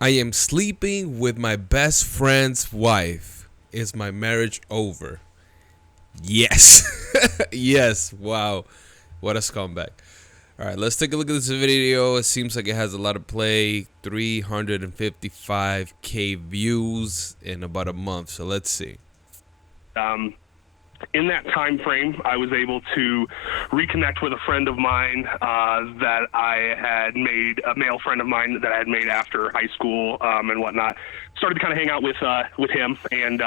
I am sleeping with my best friend's wife. Is my marriage over? Yes. Yes. Wow. What a scumbag. All right, let's take a look at this video. It seems like it has a lot of play. 355K views in about a month. So let's see. In that time frame, I was able to reconnect with a friend of mine that I had made, a male friend of mine that I had made after high school and whatnot. Started to kind of hang out with him, and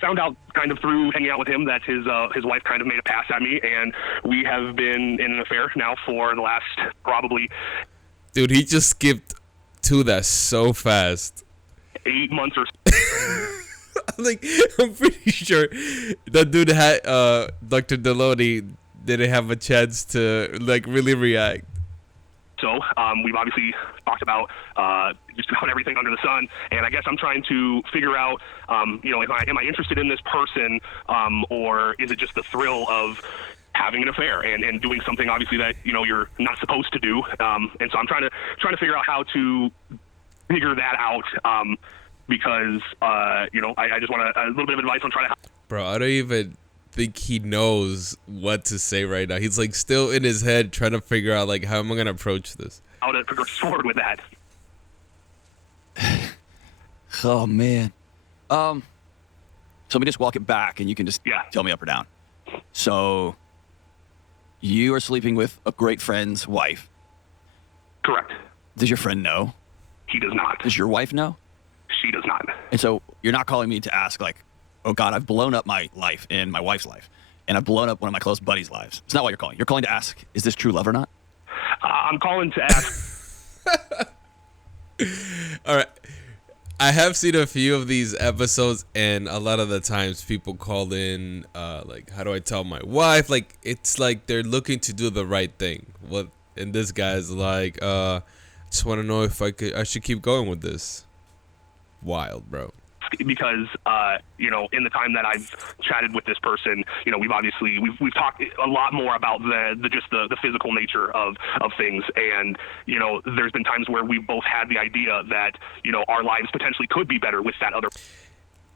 found out kind of through hanging out with him that his wife kind of made a pass at me, and we have been in an affair now for the last probably. Dude, he just skipped to that so fast. 8 months or so. Like, I'm pretty sure that dude had Dr. Delony didn't have a chance to like really react. So we've obviously talked about just about everything under the sun, and I guess I'm trying to figure out, am I interested in this person, or is it just the thrill of having an affair and doing something obviously that you're not supposed to do, and so I'm trying to figure out how to figure that out, because I just want a little bit of advice on trying to. Bro, I don't even think he knows what to say right now. He's like still in his head trying to figure out like how am I gonna approach this. How to progress forward with that. Oh man. So let me just walk it back and you can just tell me up or down. So you are sleeping with a great friend's wife. Correct. Does your friend know? He does not. Does your wife know? She does not. And so you're not calling me to ask like, oh God, I've blown up my life and my wife's life, and I've blown up one of my close buddies' lives. It's not what you're calling. You're calling to ask, is this true love or not? I'm calling to ask. All right. I have seen a few of these episodes, and a lot of the times people call in, like, how do I tell my wife? Like, it's like they're looking to do the right thing. And this guy's like, just want to know if I should keep going with this. Wild, bro. Because in the time that I've chatted with this person, we've talked a lot more about the physical nature of things, and there's been times where we've both had the idea that our lives potentially could be better with that other.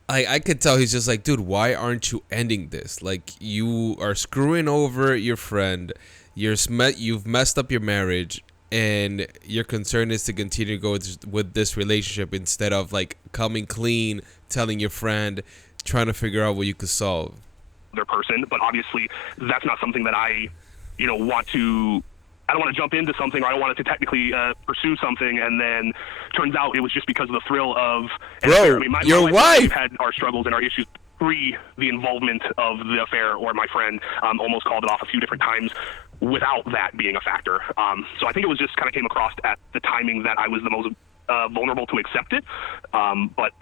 I could tell he's just like, dude, why aren't you ending this? Like, you are screwing over your friend, you've messed up your marriage, and your concern is to continue to go with this relationship instead of like coming clean, telling your friend, trying to figure out what you could solve. Other person, but obviously that's not something that I don't want to jump into something, or I don't want it to technically pursue something, and then turns out it was just because of the thrill of. Bro, your wife. We've had our struggles and our issues pre the involvement of the affair, or my friend almost called it off a few different times without that being a factor. So I think it was just kind of came across at the timing that I was the most vulnerable to accept it. But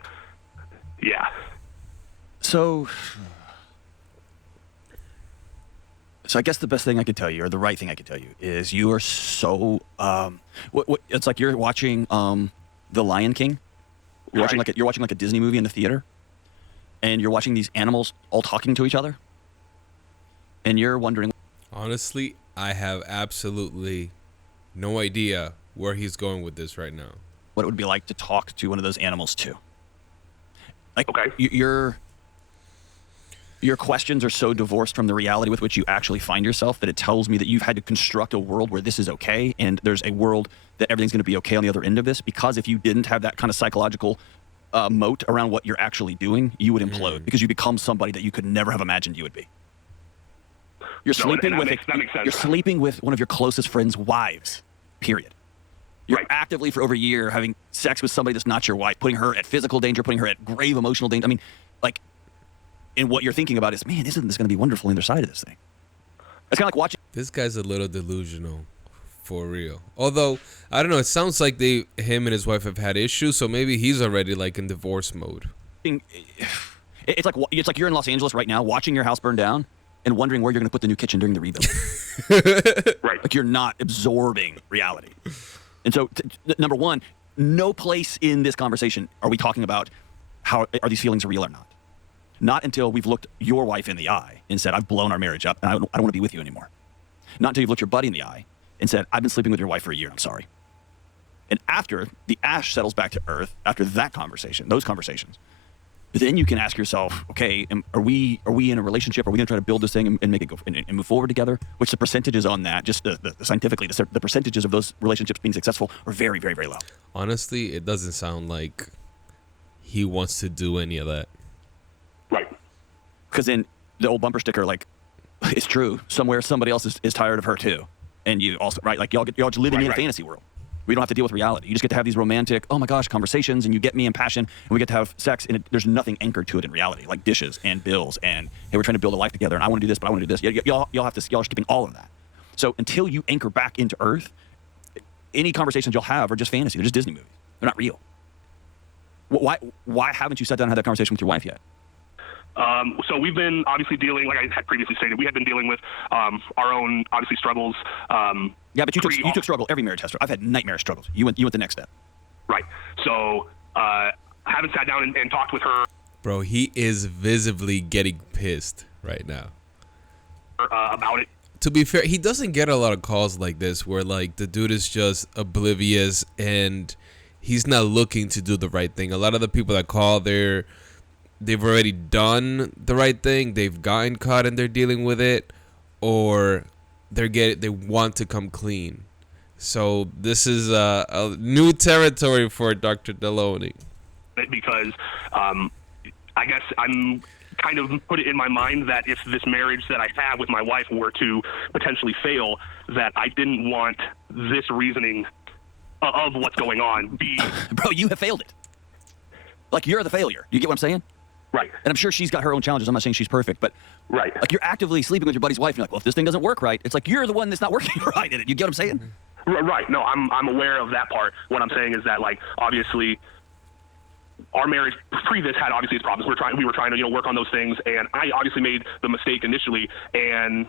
yeah. So I guess the best thing I could tell you, or the right thing I could tell you, is you are so it's like you're watching The Lion King. You're watching like a Disney movie in the theater, and you're watching these animals all talking to each other, and you're wondering. Honestly, I have absolutely no idea where he's going with this right now. What it would be like to talk to one of those animals too. Like, okay. Your questions are so divorced from the reality with which you actually find yourself that it tells me that you've had to construct a world where this is okay, and there's a world that everything's going to be okay on the other end of this, because if you didn't have that kind of psychological moat around what you're actually doing, you would implode, because you become somebody that you could never have imagined you would be. You're sleeping with one of your closest friends' wives, period. You're actively for over a year having sex with somebody that's not your wife, putting her at physical danger, putting her at grave emotional danger. I mean, like, and what you're thinking about is, man, isn't this going to be wonderful on the other side of this thing? It's kind of like watching. This guy's a little delusional, for real. Although, I don't know, it sounds like him and his wife have had issues, so maybe he's already like in divorce mode. It's like you're in Los Angeles right now, watching your house burn down, and wondering where you're going to put the new kitchen during the rebuild. Right. Like, you're not absorbing reality. And so, number one, no place in this conversation are we talking about how are these feelings real or not. Not until we've looked your wife in the eye and said, I've blown our marriage up and I don't want to be with you anymore. Not until you've looked your buddy in the eye and said, I've been sleeping with your wife for a year, I'm sorry. And after the ash settles back to earth, after those conversations, then you can ask yourself, okay, are we in a relationship? Are we going to try to build this thing and make it go and move forward together? Which the percentages on that, just scientifically, the percentages of those relationships being successful are very, very, very low. Honestly, it doesn't sound like he wants to do any of that. Right. Because then the old bumper sticker, like, it's true. Somewhere somebody else is tired of her too. And you also, right, like y'all just living in a fantasy world. We don't have to deal with reality. You just get to have these romantic, oh my gosh, conversations, and you get me in passion, and we get to have sex, and there's nothing anchored to it in reality, like dishes and bills, and hey, we're trying to build a life together, and I want to do this, but I want to do this. Y'all are skipping all of that. So until you anchor back into earth, any conversations you'll have are just fantasy. They're just Disney movies. They're not real. Why haven't you sat down and had that conversation with your wife yet? So we've been obviously dealing, like I had previously stated, we had been dealing with our own obviously struggles. Yeah, but you took struggle. Every marriage has struggle. I've had nightmare struggles. You went the next step. Right. So I haven't sat down and talked with her. Bro, he is visibly getting pissed right now. About it. To be fair, he doesn't get a lot of calls like this where like the dude is just oblivious and he's not looking to do the right thing. A lot of the people that call, they've already done the right thing. They've gotten caught and they're dealing with it, or they want to come clean. So this is a new territory for Dr. Delony. Because I guess I'm kind of put it in my mind that if this marriage that I have with my wife were to potentially fail, that I didn't want this reasoning of what's going on be... Bro, you have failed it. Like, you're the failure. You get what I'm saying? Right. And I'm sure she's got her own challenges. I'm not saying she's perfect, but right. Like, you're actively sleeping with your buddy's wife, and you're like, well, if this thing doesn't work right, it's like you're the one that's not working right in it. You get what I'm saying? Right. No, I'm aware of that part. What I'm saying is that, like, obviously, our marriage pre this had obviously its problems. We were trying to work on those things, and I obviously made the mistake initially, and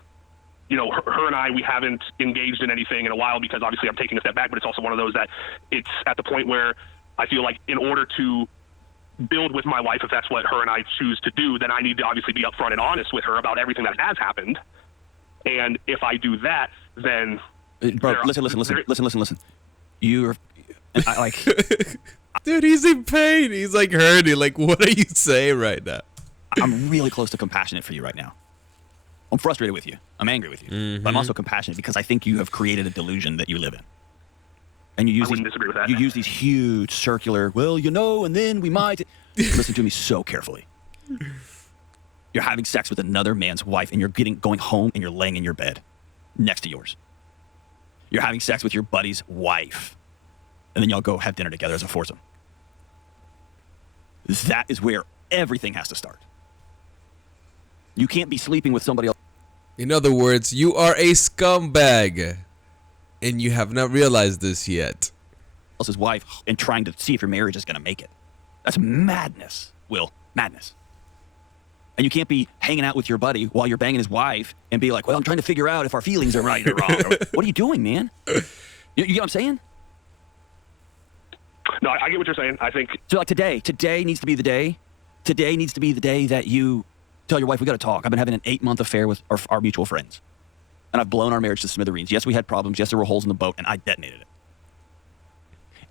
her and I, we haven't engaged in anything in a while because obviously I'm taking a step back, but it's also one of those that it's at the point where I feel like in order to build with my wife, if that's what her and I choose to do, then I need to obviously be upfront and honest with her about everything that has happened. And if I do that, then... Bro, listen. You're... like... Dude, he's in pain. He's like hurting. Like, what are you saying right now? I'm really close to compassionate for you right now. I'm frustrated with you. I'm angry with you. Mm-hmm. But I'm also compassionate because I think you have created a delusion that you live in. And you use I wouldn't disagree with that. You use these huge circular, and then we might... Listen to me so carefully. You're having sex with another man's wife, and you're going home, and you're laying in your bed next to yours. You're having sex with your buddy's wife, and then y'all go have dinner together as a foursome. That is where everything has to start. You can't be sleeping with somebody else. In other words, you are a scumbag, and you have not realized this yet. Else's wife and trying to see if your marriage is going to make it. That's madness, Will. Madness. And you can't be hanging out with your buddy while you're banging his wife and be like, well, I'm trying to figure out if our feelings are right or wrong. What are you doing, man? You get what I'm saying? No, I get what you're saying. I think... So, like, today needs to be the day. Today needs to be the day that you tell your wife, we got to talk. I've been having an 8-month affair with our mutual friends. And I've blown our marriage to smithereens. Yes, we had problems. Yes, there were holes in the boat, and I detonated it.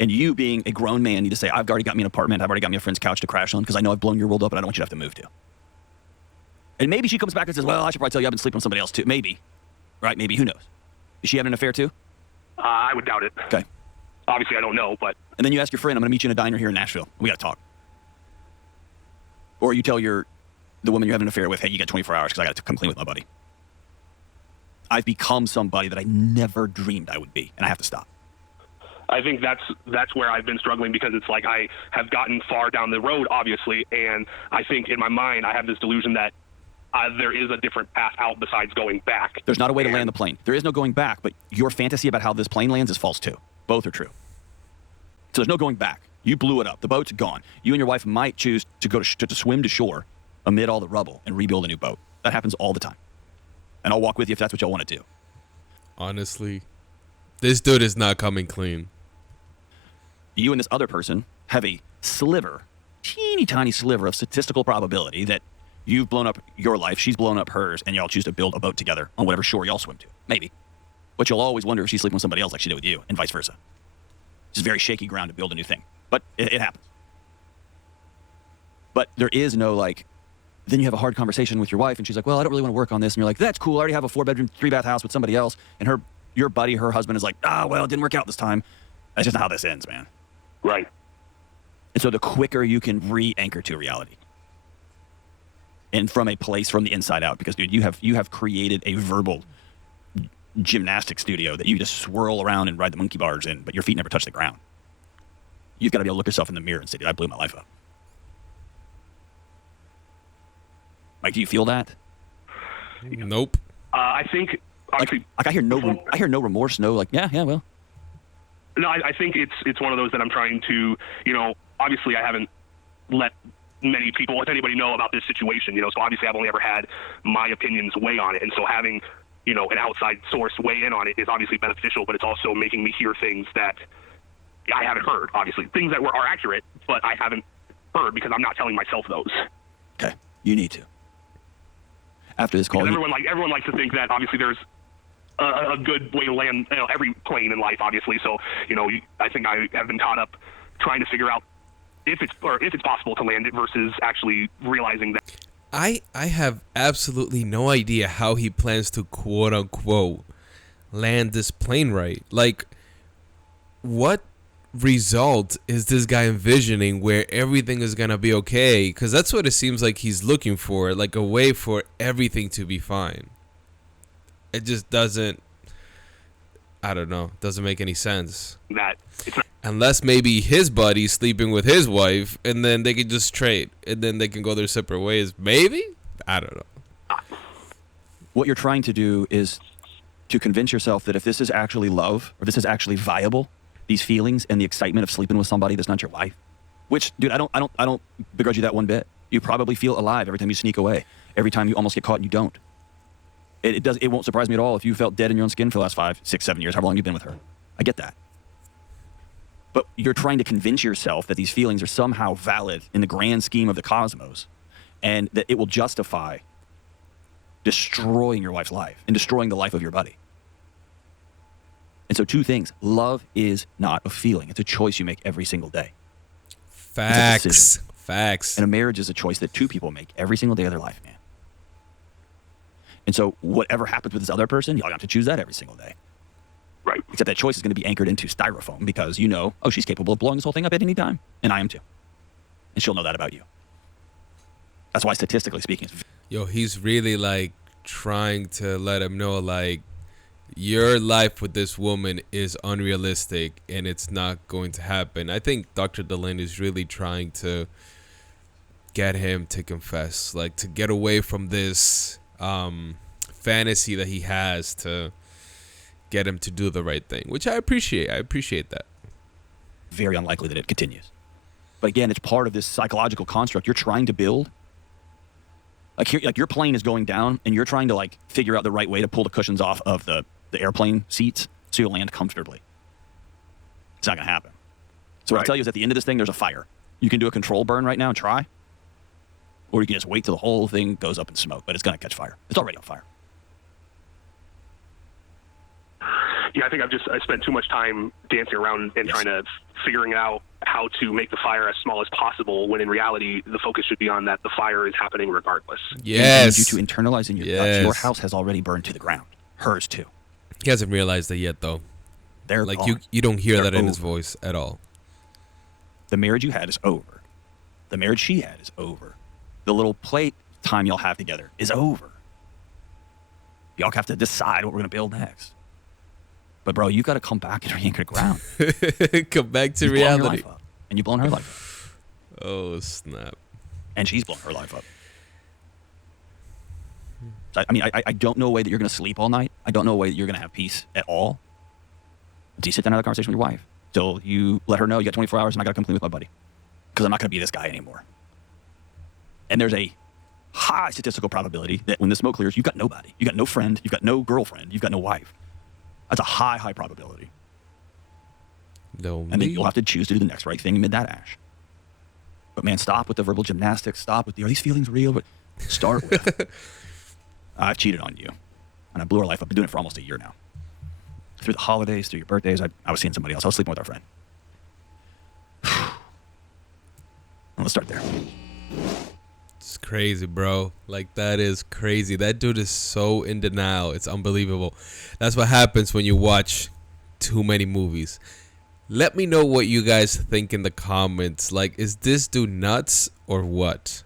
And you, being a grown man, need to say, I've already got me an apartment. I've already got me a friend's couch to crash on because I know I've blown your world up and I don't want you to have to move to. And maybe she comes back and says, well, I should probably tell you I've been sleeping with somebody else too. Maybe. Right? Maybe. Who knows? Is she having an affair too? I would doubt it. Okay. Obviously, I don't know, but... And then you ask your friend, I'm going to meet you in a diner here in Nashville. We got to talk. Or you tell the woman you're having an affair with, hey, you got 24 hours because I got to come clean with my buddy. I've become somebody that I never dreamed I would be, and I have to stop. I think that's where I've been struggling because it's like I have gotten far down the road, obviously, and I think in my mind I have this delusion that there is a different path out besides going back. There's not a way to land the plane. There is no going back, but your fantasy about how this plane lands is false too. Both are true. So there's no going back. You blew it up. The boat's gone. You and your wife might choose to go to swim to shore amid all the rubble and rebuild a new boat. That happens all the time. And I'll walk with you if that's what y'all want to do. Honestly, this dude is not coming clean. You and this other person have a teeny tiny sliver of statistical probability that you've blown up your life, she's blown up hers, and y'all choose to build a boat together on whatever shore y'all swim to. Maybe. But you'll always wonder if she's sleeping with somebody else like she did with you, and vice versa. It's very shaky ground to build a new thing, but it happens. But there is no like, then you have a hard conversation with your wife and she's like, well, I don't really want to work on this. And you're like, that's cool. I already have a 4-bedroom, 3-bath house with somebody else. And your buddy, her husband is like, well, it didn't work out this time. That's just not how this ends, man. Right. And so the quicker you can re-anchor to reality and from a place from the inside out, because dude, you have created a verbal gymnastic studio that you just swirl around and ride the monkey bars in, but your feet never touch the ground. You've got to be able to look yourself in the mirror and say, dude, I blew my life up. Mike, do you feel that? Nope. I think obviously, like I hear no remorse, no like, yeah, well. No, I think it's one of those that I'm trying to, obviously I haven't let many people, if anybody, know about this situation, so obviously I've only ever had my opinions weigh on it, and so having, an outside source weigh in on it is obviously beneficial, but it's also making me hear things that I haven't heard, obviously, things that are accurate, but I haven't heard because I'm not telling myself those. Okay, you need to. After this call, everyone likes to think that obviously there's a good way to land every plane in life, obviously. So I think I have been caught up trying to figure out if it's possible to land it versus actually realizing that. I have absolutely no idea how he plans to quote unquote land this plane right. Like, what result is this guy envisioning where everything is gonna be okay? Because that's what it seems like he's looking for, like a way for everything to be fine. It just doesn't, I don't know, doesn't make any sense. That it's not. Unless maybe his buddy's sleeping with his wife and then they can just trade and then they can go their separate ways. Maybe? I don't know. What you're trying to do is to convince yourself that if this is actually love, or this is actually viable, these feelings and the excitement of sleeping with somebody that's not your wife, which, dude, I don't begrudge you that one bit. You probably feel alive every time you sneak away, every time you almost get caught and you don't. It won't surprise me at all if you felt dead in your own skin for the last 5, 6, 7 years, however long you've been with her. I get that. But you're trying to convince yourself that these feelings are somehow valid in the grand scheme of the cosmos, and that it will justify destroying your wife's life and destroying the life of your buddy. And so 2 things. Love is not a feeling. It's a choice you make every single day. Facts. Facts. And a marriage is a choice that 2 people make every single day of their life, man. And so whatever happens with this other person, y'all have to choose that every single day. Right. Except that choice is going to be anchored into styrofoam because she's capable of blowing this whole thing up at any time. And I am too. And she'll know that about you. That's why statistically speaking, Yo, he's really like trying to let him know like your life with this woman is unrealistic and it's not going to happen. I think Dr. Delony is really trying to get him to confess, like to get away from this fantasy that he has, to get him to do the right thing, which I appreciate. I appreciate that. very unlikely that it continues. But again, it's part of this psychological construct you're trying to build. Like your plane is going down, and you're trying to like figure out the right way to pull the cushions off of the airplane seats so you'll land comfortably. It's not gonna happen. So what I tell you is, at the end of this thing, there's a fire. You can do a control burn right now and try, or you can just wait till the whole thing goes up in smoke. But it's gonna catch fire. It's already on fire. Yeah, I think I spent too much time dancing around and trying to figuring out how to make the fire as small as possible, when in reality, the focus should be on that the fire is happening regardless. Yes. And you to internalize in your guts, your house has already burned to the ground. Hers too. He hasn't realized that yet, though. They're like gone. you don't hear They're that in over. his voice at all. The marriage you had is over. The marriage she had is over. The little play time y'all have together is over. Y'all have to decide what we're going to build next. But, bro, you got to come back and re-anchor the ground. Come back to You've blown your reality. life up, and you've blown her life up. Oh, snap. And she's blown her life up. So, I don't know a way that you're going to sleep all night. I don't know a way that you're going to have peace at all. Do you sit down and have a conversation with your wife till you let her know you got 24 hours and I got to come clean with my buddy? Because I'm not going to be this guy anymore. And there's a high statistical probability that when the smoke clears, you've got nobody. You got no friend. You've got no girlfriend. You've got no wife. That's a high, high probability. No. And then you'll have to choose to do the next right thing amid that ash. But man, stop with the verbal gymnastics. Stop with are these feelings real? But start with, I've cheated on you. And I blew her life up. I've been doing it for almost a year now. Through the holidays, through your birthdays, I was seeing somebody else. I was sleeping with our friend. Let's start there. It's crazy, bro. Like, that is crazy. That dude is so in denial. It's unbelievable. That's what happens when you watch too many movies. Let me know what you guys think in the comments. Like, is this dude nuts or what?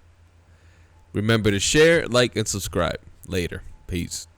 Remember to share, like, and subscribe. Later. Peace.